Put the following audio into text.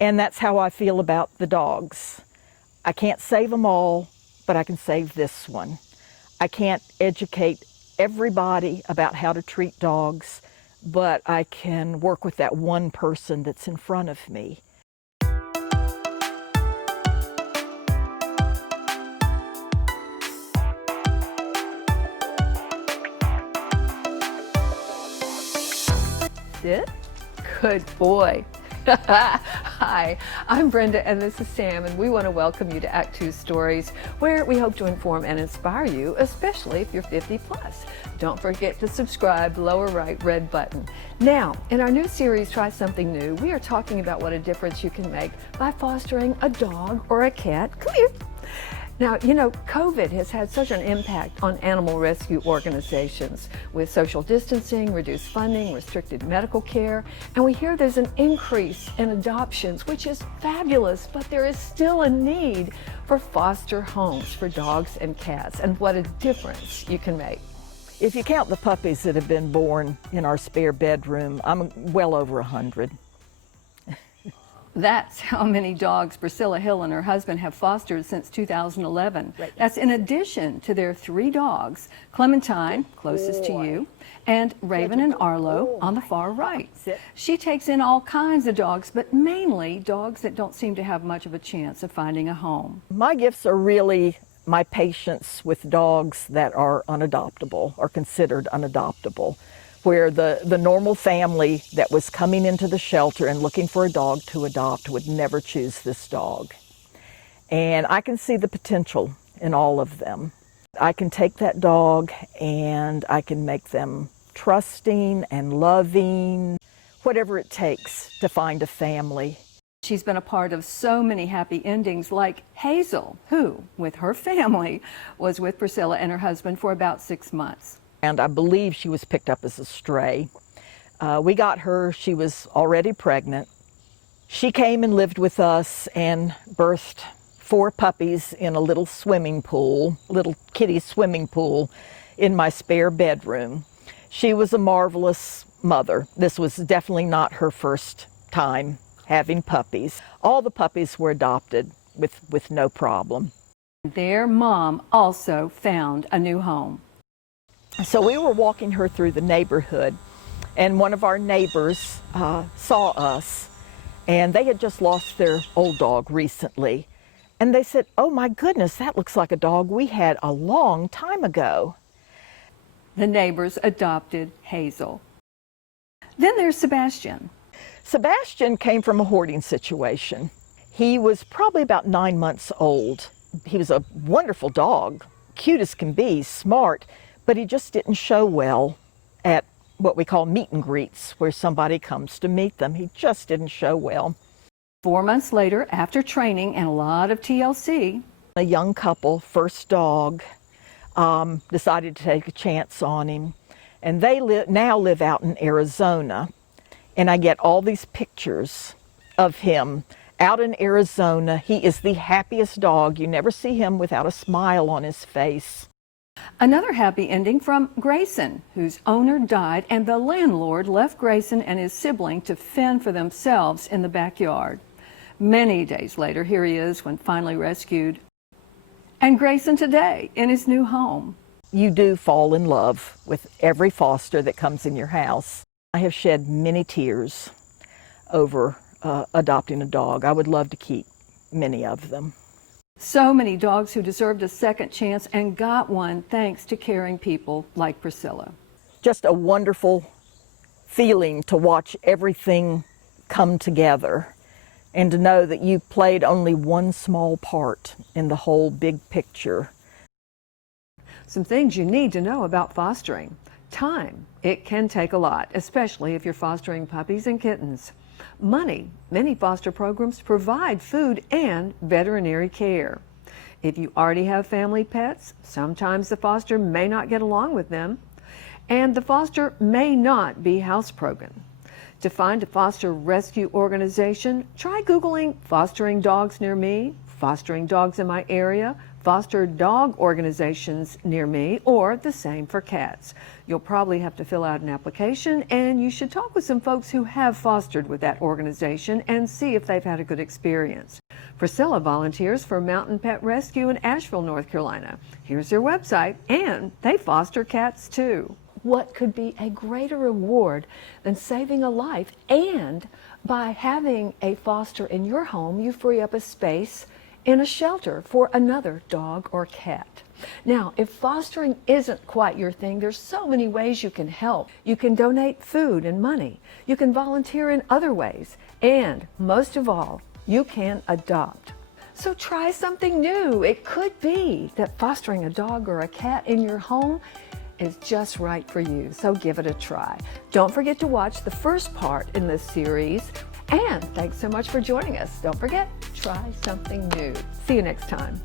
And that's how I feel about the dogs. I can't save them all, but I can save this one. I can't educate everybody about how to treat dogs, but I can work with that one person that's in front of me. Sit? Good boy. Hi, I'm Brenda and this is Sam, and we want to welcome you to actTWO Stories, where we hope to inform and inspire you, especially if you're 50 plus. Don't forget to subscribe, lower right red button. Now, in our new series, Try Something New, we are talking about what a difference you can make by fostering a dog or a cat. Come here. Now, you know, COVID has had such an impact on animal rescue organizations with social distancing, reduced funding, restricted medical care, and we hear there's an increase in adoptions, which is fabulous, but there is still a need for foster homes for dogs and cats, and what a difference you can make. If you count the puppies that have been born in our spare bedroom, I'm well over 100. That's how many dogs Priscilla Hill and her husband have fostered since 2011. Right. That's in addition to their 3 dogs, Clementine, closest to you, and Raven and Arlo on the far right. She takes in all kinds of dogs, but mainly dogs that don't seem to have much of a chance of finding a home. My gifts are really my patience with dogs that are unadoptable or considered unadoptable, where the normal family that was coming into the shelter and looking for a dog to adopt would never choose this dog. And I can see the potential in all of them. I can take that dog and I can make them trusting and loving, whatever it takes to find a family. She's been a part of so many happy endings, like Hazel, who, with her family, was with Priscilla and her husband for about 6 months. And I believe she was picked up as a stray. We got her, she was already pregnant. She came and lived with us and birthed 4 puppies in a little swimming pool, little kitty swimming pool in my spare bedroom. She was a marvelous mother. This was definitely not her first time having puppies. All the puppies were adopted with no problem. Their mom also found a new home. So we were walking her through the neighborhood, and one of our neighbors saw us, and they had just lost their old dog recently. And they said, "Oh my goodness, that looks like a dog we had a long time ago." The neighbors adopted Hazel. Then there's Sebastian. Sebastian came from a hoarding situation. He was probably about 9 months old. He was a wonderful dog, cute as can be, smart, but he just didn't show well at what we call meet and greets, where somebody comes to meet them. He just didn't show well. 4 months later, after training and a lot of TLC, a young couple, first dog, decided to take a chance on him. And they now live out in Arizona. And I get all these pictures of him out in Arizona. He is the happiest dog. You never see him without a smile on his face. another happy ending from Grayson, whose owner died and the landlord left Grayson and his sibling to fend for themselves in the backyard. Many days later, here he is when finally rescued. And Grayson today in his new home. You do fall in love with every foster that comes in your house. I have shed many tears over adopting a dog. I would love to keep many of them. So many dogs who deserved a second chance and got one thanks to caring people like Priscilla. Just a wonderful feeling to watch everything come together and to know that you played only one small part in the whole big picture. Some things you need to know about fostering. Time. It can take a lot, especially if you're fostering puppies and kittens. Money. Many foster programs provide food and veterinary care. If you already have family pets, sometimes the foster may not get along with them, and the foster may not be housebroken. To find a foster rescue organization, try Googling fostering dogs near me, fostering dogs in my area, foster dog organizations near me, or the same for cats. You'll probably have to fill out an application, and you should talk with some folks who have fostered with that organization and see if they've had a good experience. Priscilla volunteers for Mountain Pet Rescue in Asheville, North Carolina. Here's their website, and they foster cats too. What could be a greater reward than saving a life? And by having a foster in your home, you free up a space in a shelter for another dog or cat. Now, if fostering isn't quite your thing, there's so many ways you can help. You can donate food and money. You can volunteer in other ways. And most of all, you can adopt. So try something new. It could be that fostering a dog or a cat in your home is just right for you. So give it a try. Don't forget to watch the first part in this series. And thanks so much for joining us. Don't forget, try something new. See you next time.